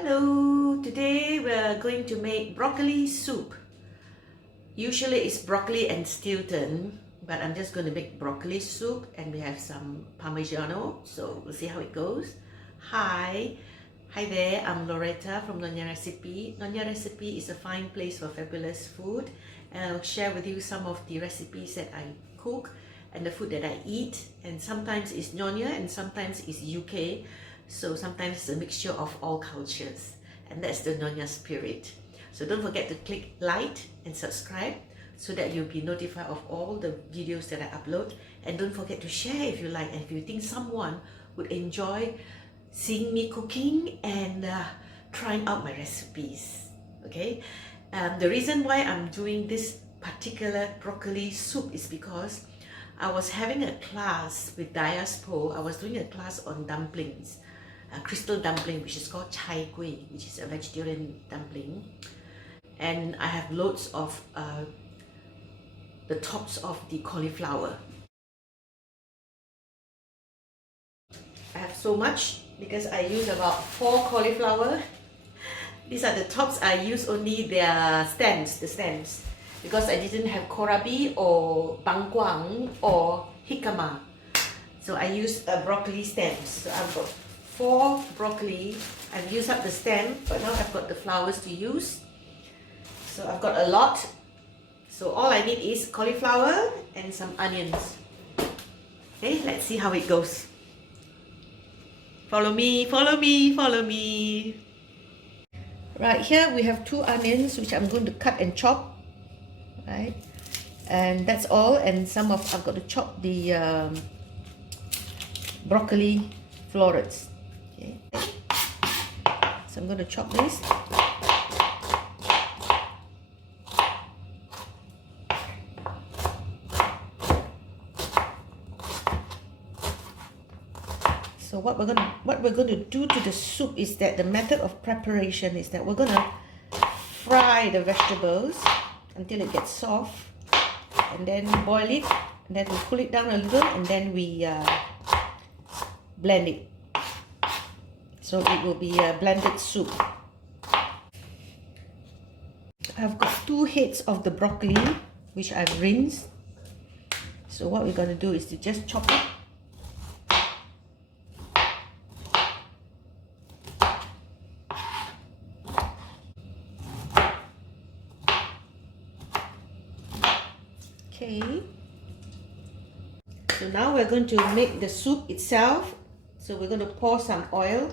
Hello, today we're going to make broccoli soup. Usually it's broccoli and Stilton, but I'm just going to make broccoli soup and we have some Parmigiano, so we'll see how it goes. Hi there, I'm Loretta from Nyonyarecipe. Nyonyarecipe is a fine place for fabulous food, and I'll share with you some of the recipes that I cook and the food that I eat, and sometimes it's Nyonya and sometimes it's UK. So sometimes it's a mixture of all cultures, and that's the Nyonya spirit. So don't forget to click like and subscribe so that you'll be notified of all the videos that I upload. And don't forget to share if you like, and if you think someone would enjoy seeing me cooking and trying out my recipes. Okay, the reason why I'm doing this particular broccoli soup is because I was having a class with Diaspo. I was doing a class on dumplings. Crystal dumpling, which is called chai gui, which is a vegetarian dumpling, and I have loads of the tops of the cauliflower. I have so much because I use about 4 cauliflower. These are the tops. I use only their stems, the stems, because I didn't have kohlrabi or bangkwang or jicama, so I use broccoli stems. So I've got 4 broccoli. I've used up the stem, but now I've got the flowers to use. So I've got a lot. So all I need is cauliflower and some onions. Okay, let's see how it goes. Follow me, follow me, follow me. Right, here we have 2 onions which I'm going to cut and chop. Right, and that's all. And I've got to chop the broccoli florets. Okay. So I'm going to chop this. So what we're going to do to the soup is that the method of preparation is that we're going to fry the vegetables until it gets soft, and then boil it, and then we cool it down a little, and then we blend it. So it will be a blended soup. I've got 2 heads of the broccoli which I've rinsed. So what we're going to do is to just chop it. Okay. So now we're going to make the soup itself. So we're going to pour some oil.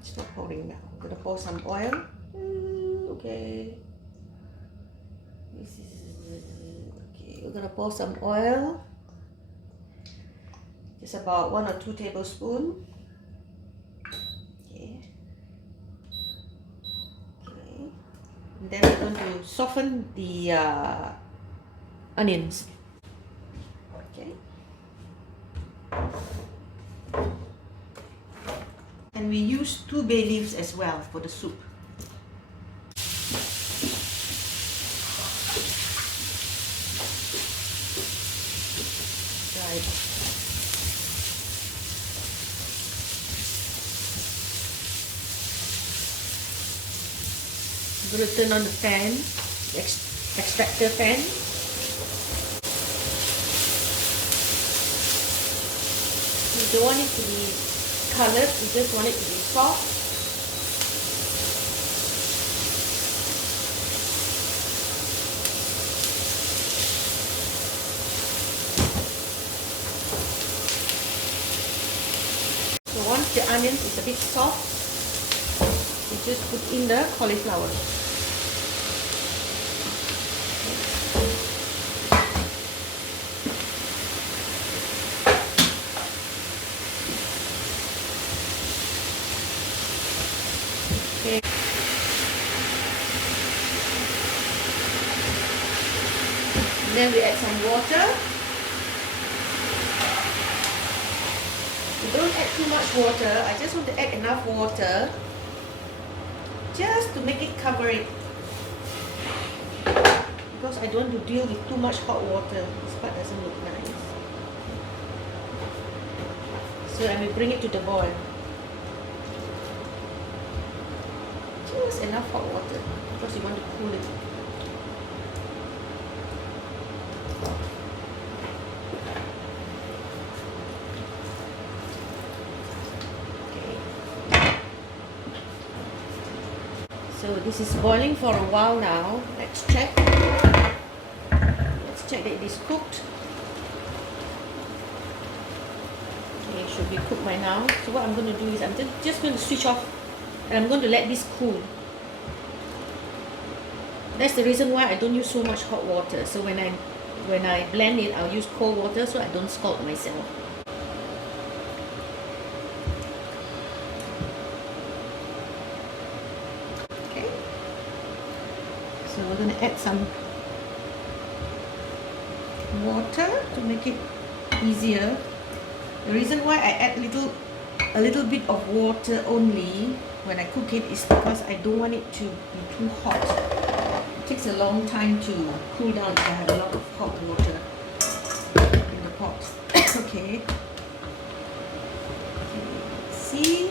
It's not pouring now. I'm going to pour some oil. Okay. Okay. We're going to pour some oil. Just about 1 or 2 tablespoons. Okay. Okay. And then we're going to soften the onions. Okay. And we use 2 bay leaves as well for the soup. Right. I'm going to turn on the fan, the extractor fan. You don't want it to be colored, you just want it to be soft. So once the onions is a bit soft, you just put in the cauliflower. Okay. And then we add some water. You don't add too much water. I just want to add enough water just to make it cover it, because I don't want to deal with too much hot water. This part doesn't look nice. So I will bring it to the boil. Almost enough hot water because you want to cool it. So this is boiling for a while now. Let's check. Let's check that it is cooked. Okay, it should be cooked by now. So what I'm going to do is I'm just going to switch off and I'm going to let this cool. That's the reason why I don't use so much hot water. So when I blend it, I'll use cold water so I don't scald myself. So we're going to add some water to make it easier. The reason why I add a little bit of water only when I cook it is because I don't want it to be too hot. It takes a long time to cool down if I have a lot of hot water in the pot. Okay. See?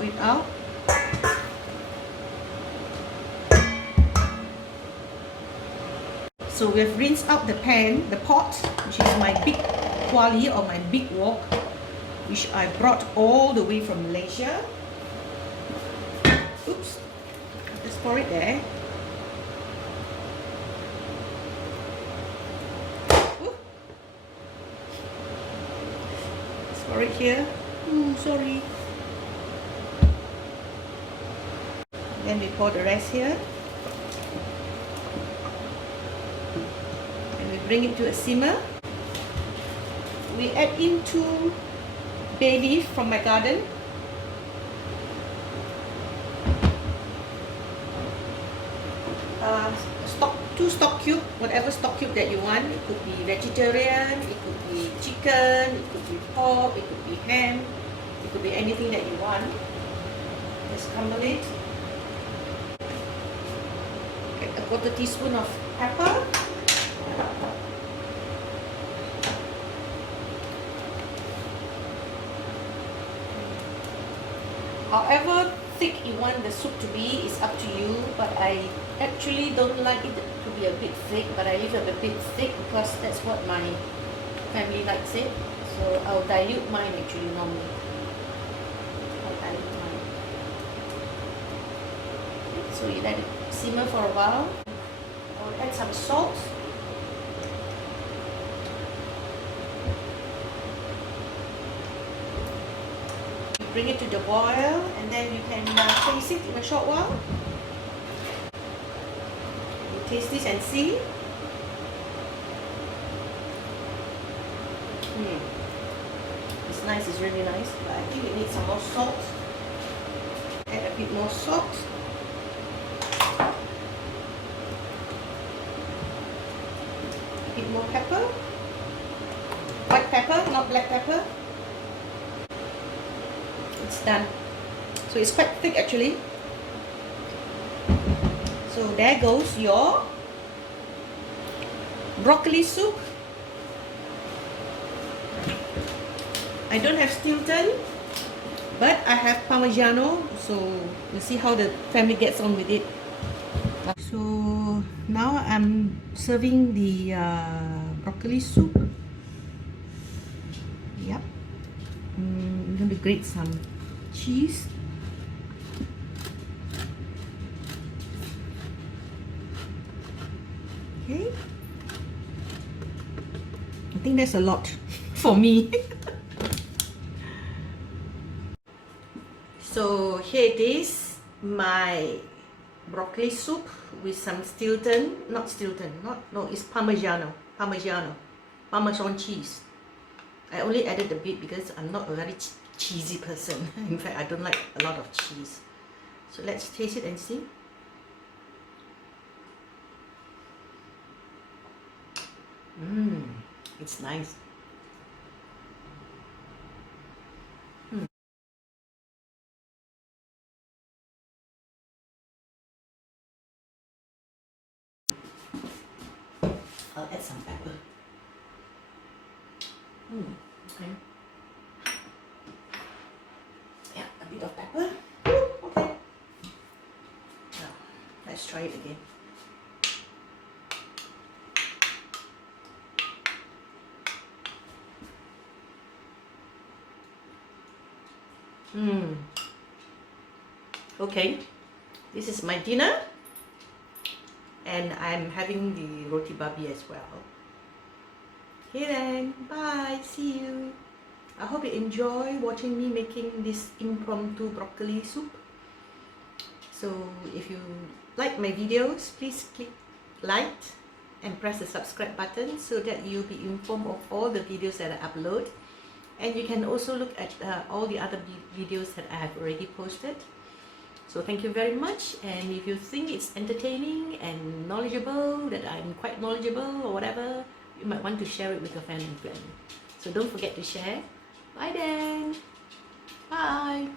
It out. So we've rinsed out the pot, which is my big kuali or my big wok, which I brought all the way from Malaysia. Oops, just pour it there. Ooh. Let's pour it here. Sorry. Then we pour the rest here and we bring it to a simmer. We add in 2 bay leaf from my garden, two stock cube, whatever stock cube that you want. It could be vegetarian, it could be chicken, it could be pork, it could be ham, it could be anything that you want. Just crumble it. 1/4 teaspoon of pepper, however thick you want the soup to be is up to you, but I actually don't like it to be a bit thick, but I leave it a bit thick because that's what my family likes it. So I'll dilute mine actually normally. So you let it simmer for a while. I'll add some salt. You bring it to the boil and then you can taste it in a short while. You taste this and see. It's nice, it's really nice, but I think it needs some more salt. Add a bit more salt. More pepper, white pepper, not black pepper. It's done. So it's quite thick actually. So there goes your broccoli soup. I don't have Stilton, but I have Parmigiano, so we'll see how the family gets on with it. So now I'm serving the broccoli soup. Yep. I'm going to grate some cheese. Okay. I think that's a lot for me. So here it is, my broccoli soup with some Stilton, it's Parmesan cheese. I only added a bit because I'm not a very cheesy person. In fact, I don't like a lot of cheese. So let's taste it and see. It's nice. Okay. Yeah, a bit of pepper. Ooh, okay. Now, let's try it again. Okay, this is my dinner, and I'm having the roti babi as well. Okay then, bye, see you. I hope you enjoy watching me making this impromptu broccoli soup. So if you like my videos, please click like and press the subscribe button so that you'll be informed of all the videos that I upload. And you can also look at all the other videos that I have already posted. So thank you very much, and if you think it's entertaining and knowledgeable, that I'm quite knowledgeable or whatever, you might want to share it with your family and friend. So don't forget to share. Bye then. Bye.